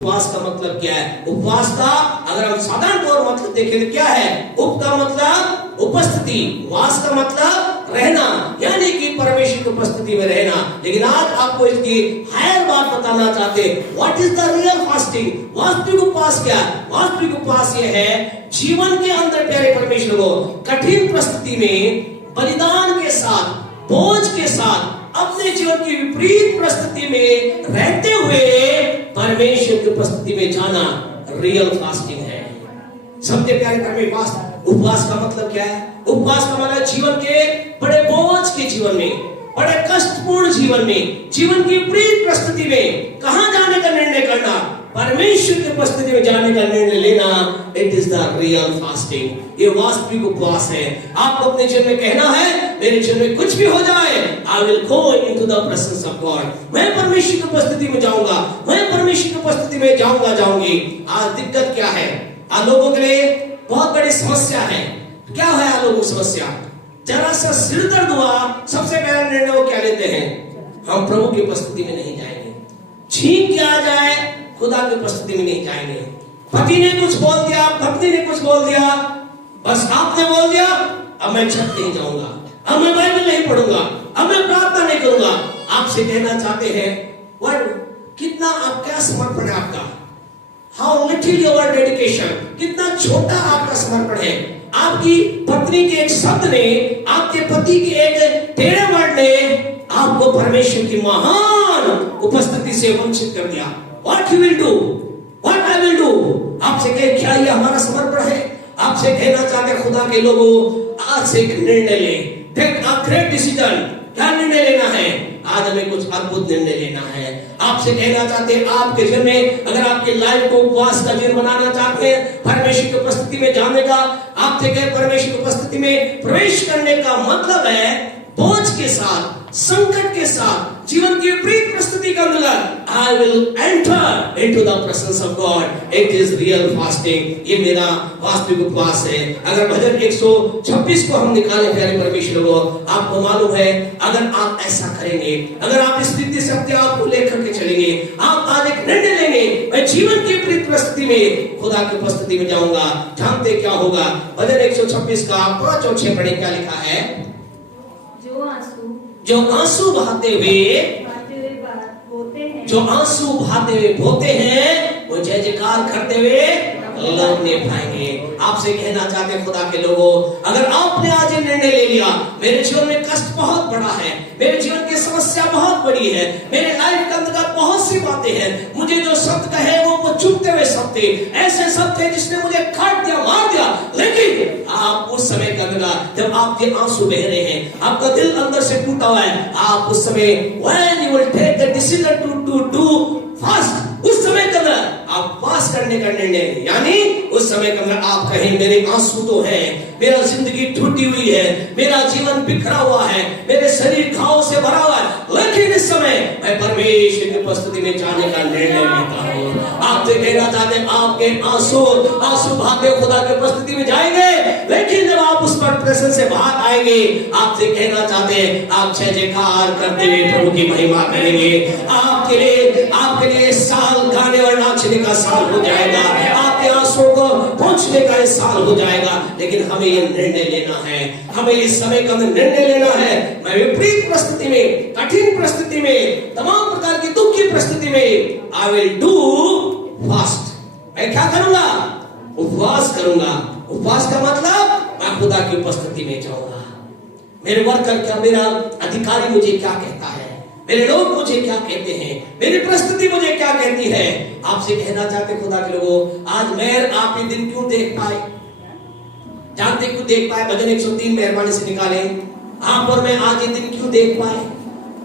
उपवास का मतलब क्या है? उपवास का अगर हम साधारण तौर मतलब देखें तो क्या है? उप का मतलब उपस्थिति, वास का मतलब रहना, यानी कि परमेश्वर की उपस्थिति में रहना। लेकिन आज आपको इसकी हायर बात बताना चाहते हैं, what is the real fasting? वास्तविक उपवास क्या है? वास्तविक उपवास ये है, जीवन के अंदर प्यारे परमेश्वर को कठिन परिस्थिति में बलिदान के साथ, बोझ के साथ, अपने जीवन की विपरीत परिस्थिति में रहते हुए परमेश्वर की उपस्थिति में जाना रियल फास्टिंग है। समझे प्यारे परमेश्वर? उपवास का मतलब क्या है? उपवास का मतलब जीवन के बड़े बोझ के जीवन में, बड़े कष्टपूर्ण जीवन में, जीवन की विपरीत परिस्थिति में कहां जाने का निर्णय करना, परमेश्वर की उपस्थिति में जाने का निर्णय लेना, it is the real fasting. ये वास्तविक उपवास है। आपको अपने जीवन में कहना है, मेरे जीवन में कुछ भी हो जाए, I will go into the presence of God. मैं परमेश्वर की उपस्थिति में जाऊंगा, मैं परमेश्वर की उपस्थिति में जाऊंगा, जाऊंगी। आज दिक्कत क्या है? आज लोगों के लिए बहुत बड़ी समस्या है। क्या है आज लोगों की समस्या? जरा सा सिर दर्द हुआ, सबसे पहला निर्णय वो क्या लेते हैं? हम प्रभु की उपस्थिति में नहीं जाएंगे। छींक क्या आ जाए, खुदा की उपस्थिति में नहीं जाएंगे। पति ने कुछ बोल दिया, पत्नी ने कुछ बोल दिया, बस आपने बोल दिया, अब मैं छत नहीं जाऊंगा, अब मैं बाइबल नहीं पढ़ूंगा, अब मैं प्रार्थना नहीं करूंगा। आपसे कहना चाहते हैं, कितना आप क्या समर्पण है आपका? हाउ लिटिल योर डेडिकेशन, कितना छोटा आपका समर्पण है। आपकी पत्नी के एक शब्द ने, आपके पति के एक टेढ़े वर्ड ने आपको परमेश्वर की महान उपस्थिति से वंचित कर दिया। What you will do? What I will do? आपसे कहे, क्या ये हमारा समर्पण है? आपसे कहना चाहते हैं, खुदा के लोगों, आज से एक निर्णय ले। Take a great decision। क्या निर्णय लेना है? आज हमें कुछ अद्भुत निर्णय लेना है। आपसे कहना चाहते हैं, आपके जीवन में अगर आपकी लाइफ को उपवास का जीवन बनाना चाहते हैं, परमेश्वर की उपस्थिति में जाने का, आपसे कहे परमेश्वर की उपस्थिति में प्रवेश करने का मतलब है बोझ के साथ, संकट के साथ, जीवन की विपरीत परिस्थिति का अंदर I will enter into the presence of God. It is real fasting. ये मेरा वास्तविक उपवास है। अगर भजन 126 को हम निकालें प्यारे परमेश्वर को, आपको मालूम है, अगर आप ऐसा करेंगे, अगर आप इस रीति से अपने आप को लेकर के चलेंगे, आप आज एक निर्णय लेंगे, मैं जीवन की विपरीत परिस्थिति में खुदा की उपस्थिति में जाऊंगा। जानते क्या होगा? भजन 126 का 5 और 6 पढ़े, क्या लिखा है? जो आंसू बहाते हुए जो आंसू बहाते हुए बोते हैं, वो जय जयकार करते हुए लौटने पाएंगे। आपसे कहना चाहते हैं, खुदा के लोगों, अगर आपने आज ये निर्णय ले लिया, मेरे जीवन में कष्ट बहुत बड़ा है, मेरे जीवन की समस्या बहुत बड़ी है, मेरे लाइफ के अंदर बहुत सी बातें हैं, मुझे जो शब्द कहे वो चुभते हुए शब्द थे, ऐसे शब्द थे जिसने मुझे काट दिया, मार दिया, लेकिन आप उस समय का अंदर जब आपके आंसू बह रहे हैं, आपका दिल अंदर से टूटा हुआ है, आप उस समय when you will take the decision to do fast, उस समय के अंदर आप पास करने का निर्णय, यानी उस समय के अंदर आप कहें, मेरे आंसू तो है, मेरा जिंदगी टूटी हुई है, मेरा जीवन बिखरा हुआ है, मेरे शरीर घाव से भरा हुआ है, लेकिन इस समय मैं परमेश्वर की उपस्थिति में जाने का निर्णय लेता हूँ। आपसे कहना चाहते हैं, आपके आंसू बहाते खुदा की उपस्थिति में जाएंगे, लेकिन जब आप उस पर प्रेजेंस से बाहर आएंगे, आपसे कहना चाहते हैं, आप जय जयकार करते हुए प्रभु की महिमा करेंगे। आपके लिए साल गाने और नाचने का साल हो जाएगा, आपके आंसुओं को पहुंचने का साल हो जाएगा। लेकिन हमें ये निर्णय लेना है, हमें इस समय का निर्णय लेना है, मैं विपरीत परिस्थिति में, कठिन परिस्थिति में, तमाम प्रकार की दुख की परिस्थिति में आई विल डू फास्ट। मैं क्या करूंगा? उपवास करूंगा। उपवास का मतलब मैं खुदा की उपस्थिति में जाऊंगा। मेरे वर्कर क्या, मेरा अधिकारी मुझे क्या कहता है, मेरे लोग मुझे क्या कहते हैं, मेरी परिस्थिति मुझे क्या कहती है। आपसे कहना चाहते खुदा के लोगों, आज मैं आप ये दिन क्यों देख पाए? जानते क्यों देख पाए? भजन 103 मेहरबानी से निकालें, आप और मैं आज ये दिन क्यों देख पाए?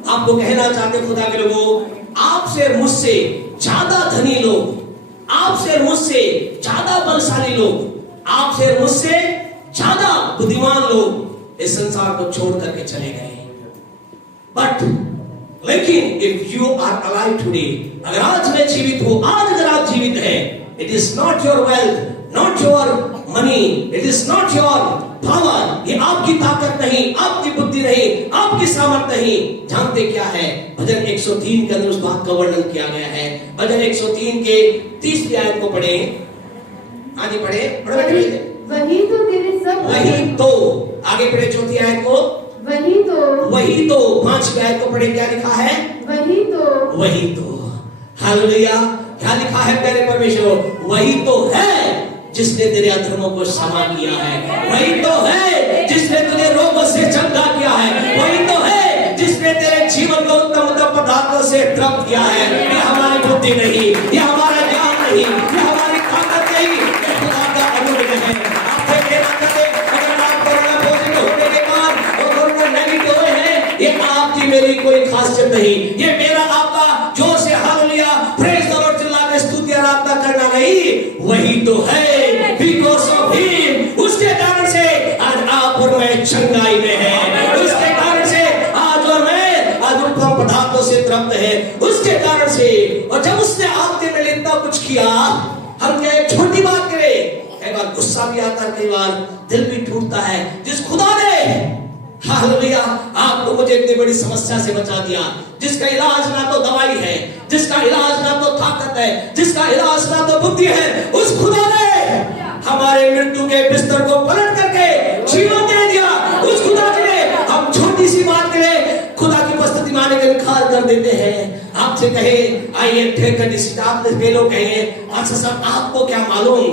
आपको कहना चाहते खुदा के लोगों, आपसे मुझसे ज्यादा धनी लोग, आपसे मुझसे ज्यादा बलशाली लोग, आपसे मुझसे ज्यादा बुद्धिमान लोग इस संसार को छोड़ करके चले गए। बट लेकिन if you are alive today, अगर आज मैं जीवित हूं, आज अगर आप जीवित हैं, it is not your wealth, not your money, it is not your power, ये आपकी ताकत नहीं, आपकी बुद्धि नहीं, आपकी सामर्थ नहीं। जानते क्या है? भजन 103 के अंदर उस बात का वर्णन किया गया है। भजन 103 के 30वीं आयत को पढ़े। आगे पढ़े, वही तो तेरे सब, वही तो, आगे पढ़े 4वीं आयत को, वही तो 5वीं आयत को पढ़े, क्या लिखा है? वही तो। हालेलुया। क्या लिखा है प्यारे परमेश्वर? वही तो है जिसने तेरे अधर्मों को क्षमा किया है, वही तो है जिसने तुझे रोगों से चंगा किया है, वही तो है जिसने तेरे जीवन को उत्तम उत्तम पदार्थों से तृप्त किया है। ये हमारी बुद्धि नहीं, ये हमारा ज्ञान नहीं, ये हमारी ताकत नहीं, ये खुदा का अनुग्रह है। आपसे कहना चाहते अगर आप कोरोना पॉजिटिव होने के बाद और कोरोना नेगेटिव हुए हैं, ये आपकी मेरी कोई खासियत नहीं, ये मेरा आपका जोर से हालेलुया प्रेज द लॉर्ड चिल्ला के स्तुति आराधना करना नहीं, वही तो है। Because of him, उसके कारण से आज आप और मैं चंगाई में है, उसके कारण से आज और मैं आज उत्तम पदार्थों से तृप्त है, उसके कारण से। और जब उसने आपके में इतना कुछ किया, हम क्या एक छोटी बात करें? कई बार गुस्सा भी आता है, कई बार दिल भी टूटता है। जिस खुदा ने हालेलुया आपको मुझे इतनी बड़ी समस्या से बचा दिया, जिसका इलाज ना तो दवाई है, जिसका इलाज ना तो ताकत है, जिसका इलाज ना तो बुद्धि है, उस खुदा ने हमारे मृत्यु के बिस्तर को पलट करके जीवन दे दिया। उस खुदा के लिए हम छोटी सी बात के लिए खुदा की उपस्थिति में आने का इनकार कर देते हैं। आपसे कहे आइए ठेकर आप लोग कहेंगे अच्छा साहब आपको क्या मालूम,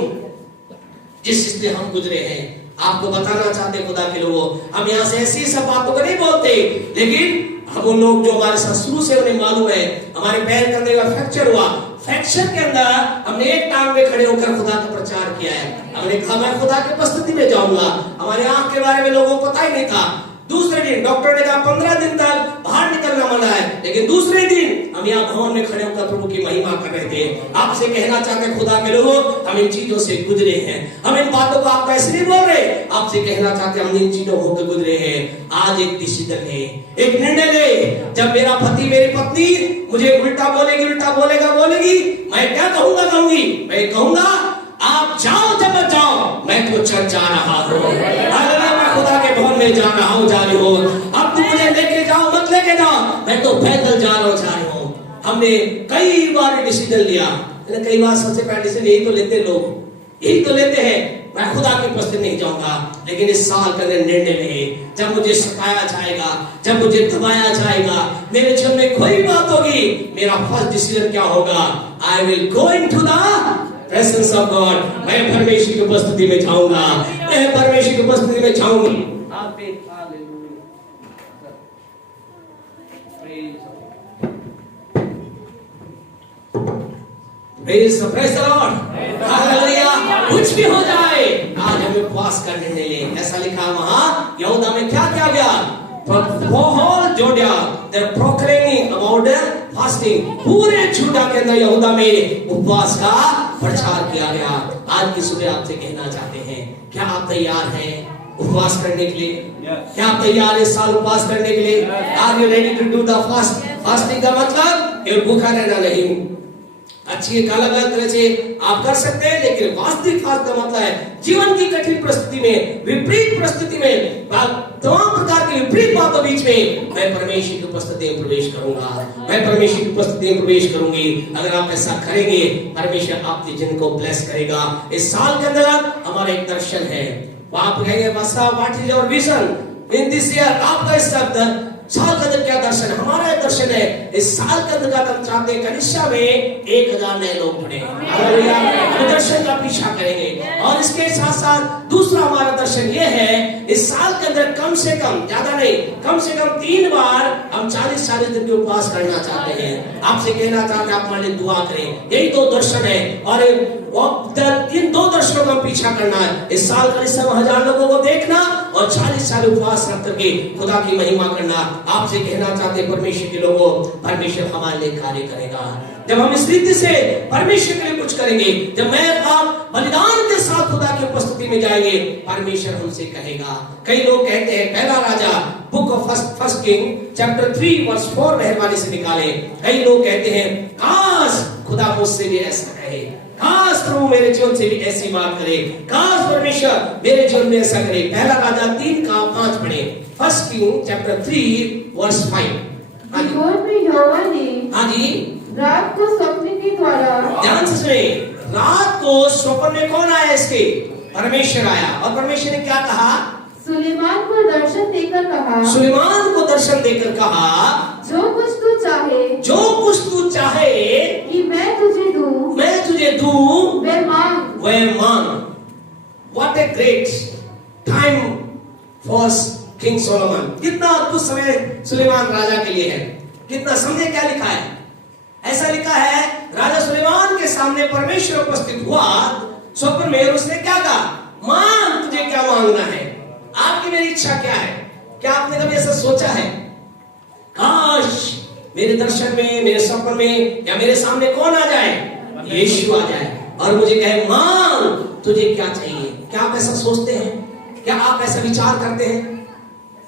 जिस चीज से हम गुजरे हैं आपको बताना चाहते खुदा के लोगों। हम यहाँ से ऐसी सब बातों को नहीं बोलते, लेकिन हम उन लोग जो हमारे साथ शुरू से उन्हें मालूम है, हमारे पैर के अंदर फ्रैक्चर हुआ, फ्रैक्चर के अंदर हमने एक टांग में खड़े होकर खुदा का प्रचार किया है। हमने कहा मैं खुदा की उपस्थिति में जाऊंगा। हमारे आंख के बारे में लोगों को पता ही नहीं था। दूसरे दिन डॉक्टर ने कहा 15 दिन तक बाहर निकलना मना है, लेकिन दूसरे दिन हम यहाँ भवन में खड़े होकर प्रभु की महिमा कर रहे थे। आपसे कहना चाहते खुदा के लोगों, हम इन चीजों से गुजरे हैं, हम इन बातों को आप ऐसे नहीं बोल रहे, आपसे कहना चाहते हम इन चीजों होकर गुजरे हैं। आज एक डिसीजन ले, एक निर्णय ले। जब मेरा पति मेरी पत्नी मुझे उल्टा बोलेगी बोलेगी, मैं क्या कहूंगी? मैं कहूंगा आप जाओ, जब जाओ, मैं तो चर्च जा रहा हूँ, मैं खुदा के भवन में जा रहा हूँ, जा रही हूँ। अब तुम मुझे लेके जाओ मत लेके जाओ, मैं तो पैदल जा रही हूँ। हमने कई बार डिसीजन लिया, कई बार सबसे पहले डिसीजन यही तो लेते लोग, यही तो लेते हैं मैं खुदा की उपस्थिति नहीं जाऊंगा। लेकिन इस साल का निर्णय ले, जब मुझे सताया जाएगा, जब मुझे दबाया जाएगा, मेरे जीवन में कोई बात होगी, मेरा फर्स्ट डिसीजन क्या होगा? I will go into the presence of God. मैं परमेश्वर की उपस्थिति में जाऊंगा, मैं परमेश्वर की उपस्थिति में जाऊंगी। Praise the Lord, hallelujah. कुछ भी हो जाए, आज हमें उपवास का निर्णय ले। ऐसा लिखा वहां यहूदा में क्या किया गया? proclaiming about fasting, पूरे यहूदा के अंदर यहूदा में उपवास का प्रचार किया गया। आज की सुबह आपसे कहना चाहते हैं, क्या आप तैयार हैं उपवास करने के लिए? क्या आप तैयार हैं इस साल उपवास करने के लिए? Are you ready to do the fast? Fasting का मतलब ये भूखा रहना नहीं। अच्छी एक अलग अलग तरह से आप कर सकते हैं, लेकिन वास्तविक फास्ट का मतलब है जीवन की कठिन परिस्थिति में, विपरीत परिस्थिति में, तमाम प्रकार के विपरीत बातों बीच में मैं परमेश्वर की उपस्थिति में प्रवेश करूंगा, मैं परमेश्वर की उपस्थिति में प्रवेश करूंगी। अगर आप ऐसा करेंगे, परमेश्वर आपके जीवन को ब्लेस करेगा। इस साल के अंदर हमारा एक दर्शन है, आप कहेंगे what is your vision in this year? आपका इस साल के अंदर क्या दर्शन है? हमारा दर्शन है इस साल के अंदर हम चाहते हैं कनिष्ठा में 1000 नए लोग जुड़े, दर्शन का पीछा करेंगे। और इसके साथ साथ दूसरा हमारा दर्शन ये है, इस साल के अंदर कम से कम, ज्यादा नहीं, कम से कम 3 बार हम 40 दिन के उपवास करना चाहते हैं। आपसे कहना चाहते हैं आप हमारे लिए दुआ करें। यही 2 दर्शन है, और इन 2 दर्शनों का पीछा करना है। इस साल का 1000 लोगों को देखना और 40 साल उपवास रख करके खुदा की महिमा करना। आपसे कहना चाहते परमेश्वर के लोगों, परमेश्वर हमारे लिए कार्य करेगा जब हम इस रीति से परमेश्वर के लिए कुछ करेंगे। जब मैं आप बलिदान के साथ खुदा की उपस्थिति में जाएंगे, परमेश्वर हमसे कहेगा। कई लोग कहते हैं पहला राजा book of first king chapter 3 verse 4 मेहरबानी से निकाले। कई लोग कहते हैं काश खुदा मुझसे भी ऐसा कहे, काश प्रभु मेरे जीवन से भी ऐसी बात करे, काश परमेश्वर मेरे जीवन में ऐसा करे। पहला राजा 3 का 5 पढ़े, फर्स्ट किंग चैप्टर 3 वर्स 5। हाँ जी। दिगोर में यहोवा ने हाँ जी, रात को स्वप्न के द्वारा ध्यान से सुनिए। रात को स्वप्न में कौन आया इसके? परमेश्वर आया। और परमेश्वर ने क्या कहा? सुलेमान को दर्शन देकर कहा, सुलेमान को दर्शन देकर कहा, जो कुछ तू चाहे जो कुछ तू चाहे कि मैं तुझे दूं, मैं तुझे दूं, वह मांग। वह मांग। What a great time for King Solomon। कितना अद्भुत समय सुलेमान राजा के लिए है। कितना, समझे क्या लिखा है? ऐसा लिखा है, राजा सुलेमान के सामने परमेश्वर उपस्थित हुआ स्वप्न में, और उसने क्या कहा? मांग, तुझे क्या मांगना है? आपकी मेरी इच्छा क्या है? क्या आपने कभी ऐसा सोचा है? काश मेरे दर्शन में, मेरे स्वप्न में या मेरे सामने कौन आ जाए? यीशु आ जाए और मुझे कहे मांग, तुझे क्या चाहिए? क्या आप ऐसा सोचते हैं? क्या आप ऐसा विचार करते हैं?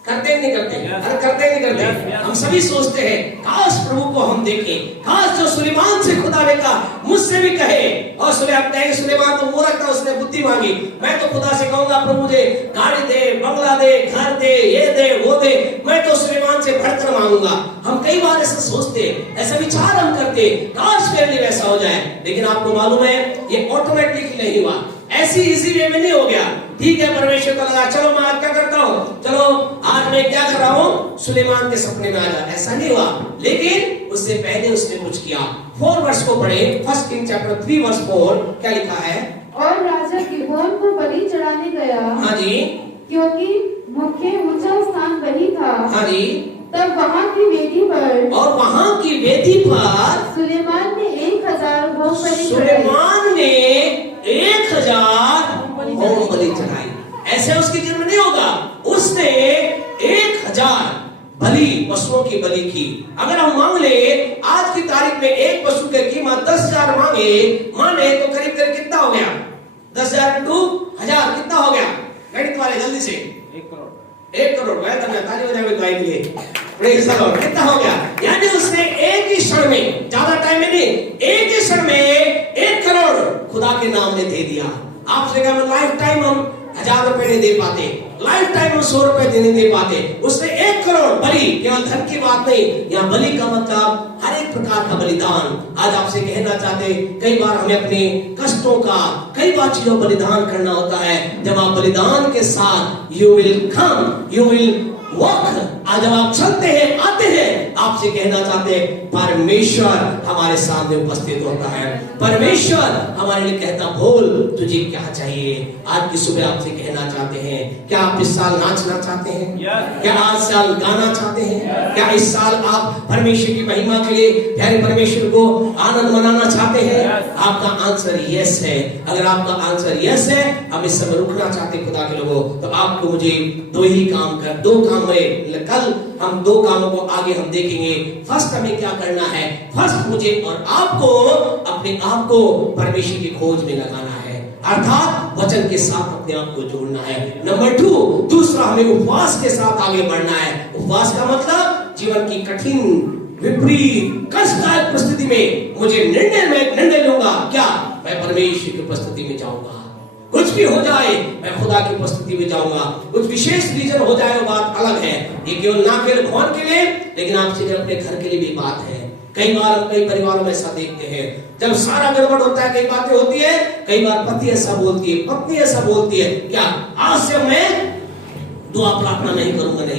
करते हैं नहीं करते? अरे करते नहीं करते? हम सभी सोचते हैं काश प्रभु को हम देखें, काश जो सुलेमान से खुदा ने कहा मुझसे भी कहे। और सुलेमान कहेंगे, सुलेमान तो मूर्ख था, उसने बुद्धि मांगी। मैं तो खुदा से कहूंगा प्रभु मुझे गाड़ी दे, बंगला दे, घर दे, ये दे, वो दे, मैं तो सुलेमान से बढ़कर मांगूंगा। हम कई बार ऐसा सोचते हैं, ऐसा विचार हम करते, काश मेरे लिए वैसा हो जाए। लेकिन आपको मालूम है ये ऑटोमेटिकली नहीं हुआ, ऐसी इजी वे में नहीं हो गया। ठीक है, परमेश्वर को लगा चलो मैं आज क्या करता हूँ, चलो आज मैं क्या कर रहा हूँ, सुलेमान के सपने में आ जा। ऐसा नहीं हुआ। लेकिन उससे पहले उसने कुछ किया। 4 वर्ष को पढ़े, 1 किंग चैप्टर 3 वर्स 4 क्या लिखा है? और राजा गिबोन को बलि चढ़ाने गया, हाँ जी, क्योंकि मुख्य ऊंचा स्थान वही था। हाँ जी। तब वहां की वेदी पर, और वहां की वेदी पर सुलेमान ने 1000 होम बलि चढ़ाई। सुलेमान ने 1000 होम बलि चढ़ाई। ऐसे उसकी जीवन में नहीं होगा। उसने 1000 बलि, पशुओं की बलि की। अगर हम मांग ले आज की तारीख में एक पशु की कीमत 10,000 माने तो करीब करीब कितना हो गया? 10,000 इंटू 1000 कितना हो गया? गणित वाले जल्दी से। 1 करोड़। 1 करोड़। ताली बजाओ गाय के लिए। Praise the Lord. कितना हो गया? यानी उसने एक ही क्षण में, ज्यादा टाइम में नहीं, एक ही क्षण में 1 करोड़ खुदा के नाम में दे दिया। आपसे कहा मैं लाइफ टाइम हम 1000 रुपए नहीं दे पाते, लाइफ टाइम हम 100 रुपए नहीं दे पाते। उसने 1 करोड़ बलि, केवल धन की बात नहीं, यहाँ बलि का मतलब हर एक प्रकार का बलिदान। आज आपसे कहना चाहते, कई बार हमें अपने कष्टों का, कई बार चीजों बलिदान करना होता है। जब आप बलिदान के साथ you will come, you will walk, आज जब आप चलते हैं, आते हैं, आपसे कहना चाहते हैं परमेश्वर हमारे सामने उपस्थित होता है। परमेश्वर हमारे लिए कहता बोल तुझे क्या चाहिए। आज की सुबह आपसे कहना चाहते हैं, क्या आप इस साल नाचना चाहते हैं? क्या आज साल गाना चाहते हैं? क्या इस साल आप परमेश्वर की महिमा के लिए प्यारे परमेश्वर को आनंद मनाना चाहते हैं? आपका आंसर यस है। अगर आपका आंसर यस है, हम इस समय रुकना चाहते खुदा के लोगों, तो आपको मुझे दो काम में कल हम 2 कामों को आगे हम देखेंगे। फर्स्ट हमें क्या करना है? फर्स्ट मुझे और आपको अपने आप को परमेश्वर की खोज में लगाना है, अर्थात वचन के साथ अपने आप को जोड़ना है। नंबर 2, दूसरा हमें उपवास के साथ आगे बढ़ना है। उपवास का मतलब जीवन की कठिन, विपरीत, कष्टदायक परिस्थिति में मुझे निर्णय लूंगा, क्या मैं परमेश्वर की उपस्थिति में जाऊंगा। कुछ भी हो जाए मैं खुदा की उपस्थिति में जाऊंगा। कुछ विशेष रीजन हो जाए वो बात अलग है, ये केवल ना केवल भवन के लिए, लेकिन आपसे अपने घर के लिए भी बात है। कई बार हम कई परिवारों में ऐसा देखते हैं, जब सारा गड़बड़ होता है, कई बातें होती है, कई बार पति ऐसा बोलती है, पत्नी ऐसा बोलती है, क्या आज से मैं दुआ प्रार्थना नहीं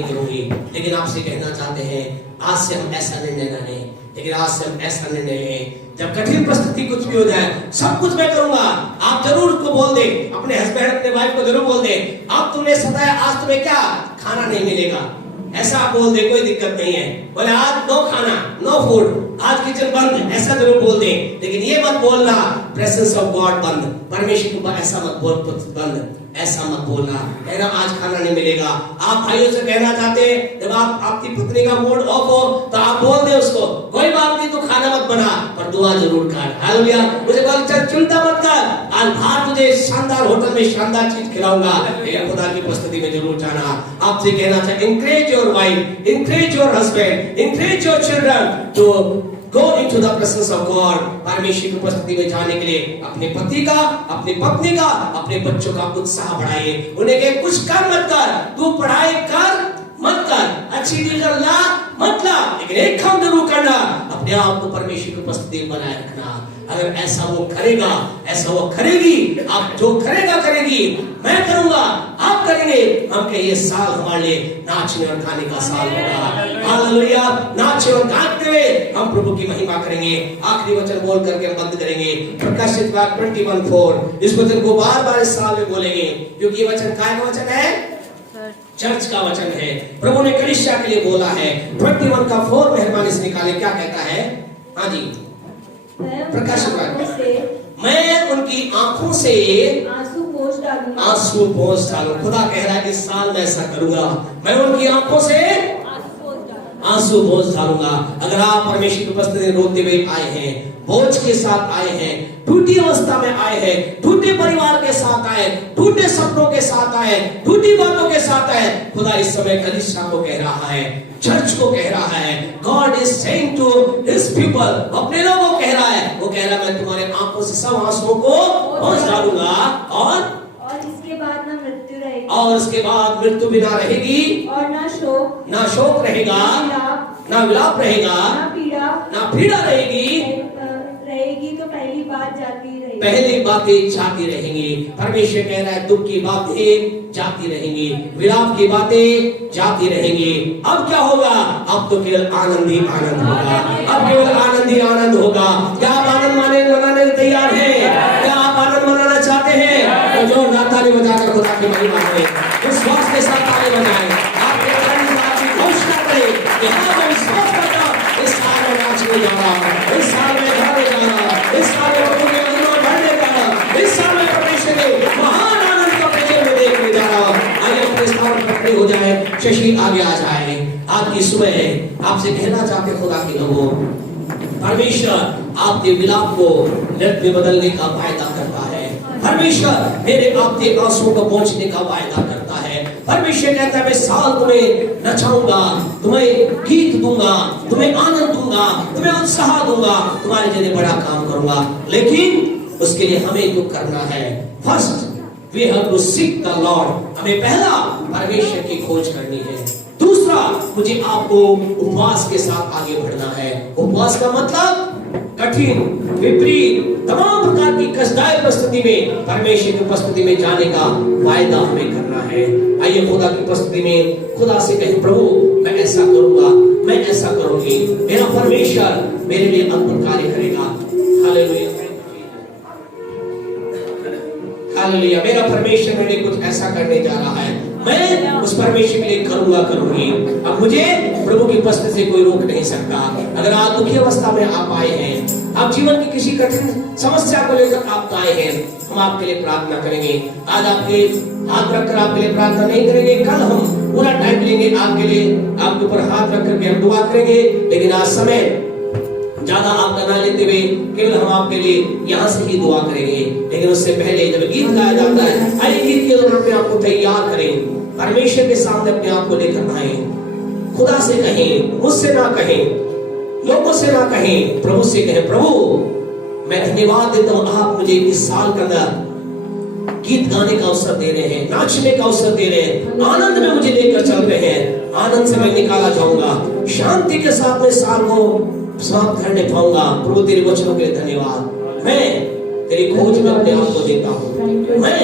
करूंगी। लेकिन आपसे कहना चाहते हैं आज से हम ऐसा निर्णय न लें, लेकिन आज से हम ऐसा निर्णय लें, जब कठिन परिस्थिति कुछ भी हो जाए, सब कुछ मैं करूंगा। आप जरूर उसको बोल दे, अपने हस्बैंड, अपने वाइफ को जरूर बोल दे, अब तुमने सताया, आज तुम्हें क्या खाना नहीं मिलेगा, ऐसा आप बोल दे, कोई दिक्कत नहीं है। बोले आज नो खाना, नो फूड, आज किचन बंद, ऐसा जरूर बोल दे। लेकिन ये मत बोलना प्रेजेंस ऑफ गॉड बंद, परमेश्वर के ऊपर ऐसा मत बोल, बंद ऐसा मत बोलना, कहना आज खाना नहीं मिलेगा। आप भाइयों से कहना चाहते हैं, जब आप आपकी पत्नी का मूड ऑफ हो तो आप बोल दे उसको, कोई बात नहीं, तू खाना मत बना पर दुआ जरूर कर। हालेलुया। मुझे बोल चल चिंता मत कर, आज बाहर तुझे शानदार होटल में शानदार चीज खिलाऊंगा, लेकिन खुदा की उपस्थिति में जरूर जाना। आपसे कहना चाहिए, encourage your wife, encourage your husband, encourage your children to go into the presence of God। परमेश्वर की उपस्थिति में जाने के लिए अपने पति का, अपनी पत्नी का, अपने बच्चों का उत्साह बढ़ाइए। उन्हें कहे कुछ कर मत कर, तू पढ़ाई कर मत कर, अच्छी चीज ला मत ला, लेकिन लेकिन एक काम जरूर करना, अपने आप को परमेश्वर की उपस्थिति में बनाए रखना। अगर ऐसा वो करेगा, ऐसा वो करेगी, आप जो करेगा करेगी, मैं करूंगा, आप करेंगे, हम कहे ये साल हमारे लिए नाचने और गाने का साल होगा। हालेलुया। नाचने और गाते हुए हम प्रभु की महिमा करेंगे। आखिरी वचन बोल करके हम बंद करेंगे। प्रकाशित वाक्य 21:4, इस वचन को बार बार इस साल में बोलेंगे, क्योंकि ये वचन काय का वचन है? चर्च का वचन है। प्रभु ने कलीसिया के लिए बोला है। 21:4 मेहरबानी से निकाले, क्या कहता है? हाँ जी, प्रकाशित वाक्य, मैं उनकी आंखों से आंसू पोंछ डालूंगा। आंसू पोंछ डालूंगा। खुदा कह रहा है कि इस साल मैं ऐसा करूंगा, मैं उनकी आंखों से आंसू पोंछ डालूंगा। अगर आप परमेश्वर की उपस्थिति में रोते हुए आए हैं, बोझ के साथ आए हैं, टूटी अवस्था में आए हैं, टूटे परिवार के साथ आए, टूटे सपनों के साथ आए, टूटी बातों के साथ आए, खुदा इस समय कलीसिया को कह रहा है, चर्च को कह रहा है, God is saying to his people, अपने लोगों को कह रहा है, वो कह रहा है मैं तुम्हारे आंखों से सब आंसुओं को पोंछ डालूंगा और इसके बाद ना मृत्यु रहेगी, और उसके बाद मृत्यु भी ना रहेगी, और ना शोक रहेगा, ना विलाप रहेगा, ना पीड़ा रहेगी, तो पहली बात जाती रहेगी, पहली बातें जाती रहेंगी। परमेश्वर कह रहा है दुख की बातें जाती रहेंगी, विलाप की बातें जाती रहेंगी। अब क्या होगा? अब तो केवल आनंद ही आनंद होगा। अब केवल आनंद ही आनंद होगा। क्या आप आनंद मनाने के तैयार हैं? क्या आप आनंद मनाना चाहते हैं? तो जो ताली बजाकर खुदा की महिमा करें, विश्वास के साथ ताली बजाएं, आपके घोषणा करें कि हाँ मैं विश्वास करता हूं, इस साल में नाचने जा रहा हूं, इस साल में गाने जा रहा हूं, इस साल में प्रभु की महिमा बढ़ने जा रहा हूं, इस साल में परमेश्वर के महान आनंद को अपने जीवन में देखने जा रहा हूं। आइए अपने स्थान पर खड़े हो जाए, शशि आगे आ जाए। आज की सुबह आपसे कहना चाहते खुदा के लोगों, परमेश्वर आपके विलाप को नृत्य में बदलने का वायदा करता है। परमेश्वर मेरे आपके आंसुओं को पोंछने का वायदा करता है। परमेश्वर कहता है मैं साल तुम्हें नचाऊंगा, तुम्हें गीत दूंगा, तुम्हें आनंद दूंगा, तुम्हें उत्साह दूंगा, तुम्हारे लिए बड़ा काम करूंगा। लेकिन उसके लिए हमें जो करना है, first we have to seek the Lord. हमें पहला परमेश्वर की खोज करनी है। दूसरा, मुझे आपको उपवास के साथ आगे बढ़ना है। उपवास का मतलब कठिन, विपरीत, तमाम प्रकार की कष्टदायक परिस्थिति में परमेश्वर की उपस्थिति में जाने का वायदा हमें करना है। आइए खुदा की उपस्थिति में खुदा से कहें, प्रभु मैं ऐसा करूंगा, मैं ऐसा करूंगी, मेरा परमेश्वर मेरे लिए अद्भुत कार्य करेगा। Hallelujah, hallelujah. मेरा परमेश्वर मेरे लिए कुछ ऐसा करने जा रहा है, मैं उस परमेश्वर के लिए करूंगी। अब मुझे प्रभु की उपस्थिति से कोई रोक नहीं सकता। अगर आप दुखी अवस्था में आप आए हैं, आप जीवन की किसी कठिन समस्या को लेकर आप आए हैं, हम आपके लिए प्रार्थना करेंगे। आज आपके हाथ रखकर आपके लिए प्रार्थना नहीं करेंगे, कल हम पूरा टाइम लेंगे आपके लिए, आपके ऊपर हाथ रख करके हम दुआ करेंगे। लेकिन आज समय ज्यादा आपका ना लेते हुए केवल हम आपके लिए यहाँ से ही दुआ करेंगे। लेकिन उससे पहले जब गीत गाया जाता है, आइए गीत के दौरान अपने आप को तैयार करें, परमेश्वर के सामने अपने आप को लेकर आए। खुदा से कहें, मुझसे ना कहें, लोगों से ना कहें, प्रभु से कहें, प्रभु मैं धन्यवाद देता हूँ, आप मुझे इस साल के अंदर गीत गाने का अवसर दे रहे हैं, नाचने का अवसर दे रहे हैं, आनंद में मुझे लेकर चल रहे हैं। आनंद से मैं निकाला जाऊंगा, शांति के साथ में साल को समाप्त करने पाऊंगा। प्रभु तेरे वचनों के लिए धन्यवाद। मैं तेरी खोज में अपने आप को देता हूँ, मैं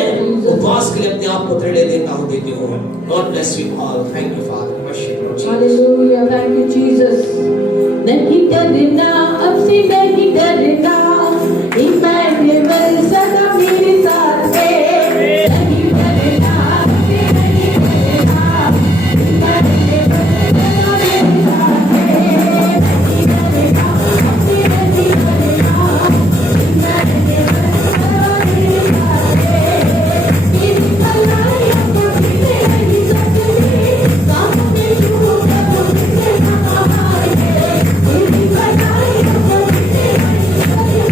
उपवास के लिए अपने आप को दृढ़ देता हूँ, देती हूँ। God bless you all. Thank you father. Hallelujah, thank you Jesus. नहीं डरना, अब से नहीं डरना, इमैनुएल सदा मेरे साथ है। नहीं डरना, अब से नहीं डरना, इमैनुएल सदा मेरे साथ है। नहीं डरना, अब से नहीं डरना, इमैनुएल सदा मेरे साथ है। मेरी भलाई आपको किसे नहीं सकती, सामने जो करो किसे ना आए। मेरी भलाई आपको किसे नहीं सकती,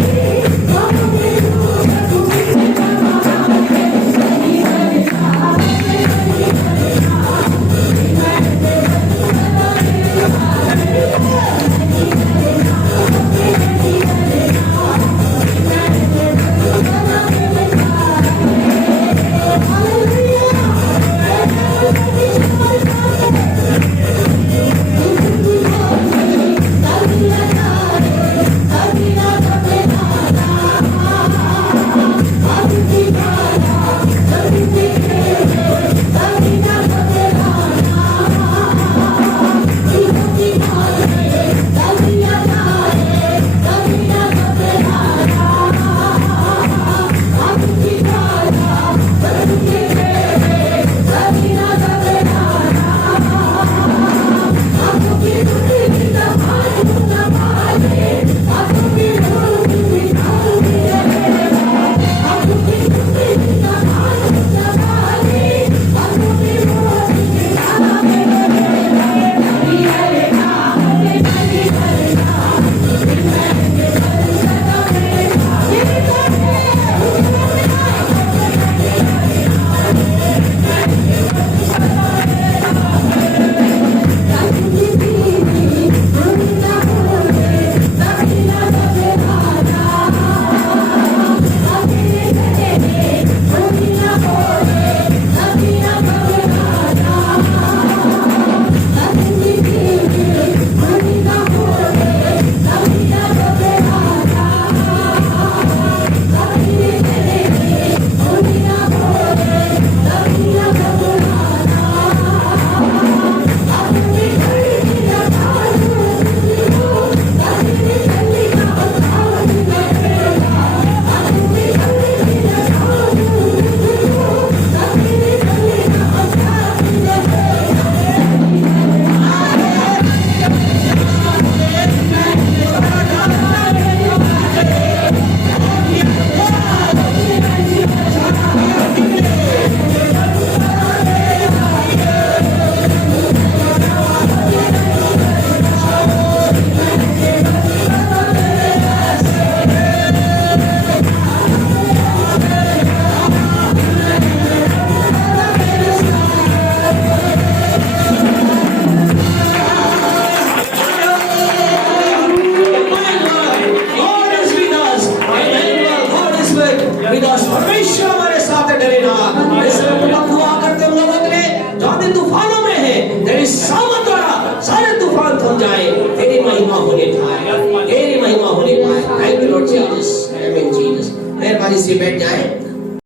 सामर्थ द्वारा सारे तूफान थम जाए, तेरी महिमा होने पाए, तेरी महिमा होने पाए। थैंक यू लॉर्ड जीसस, आमीन जीसस। मेहरबानी से बैठ जाए।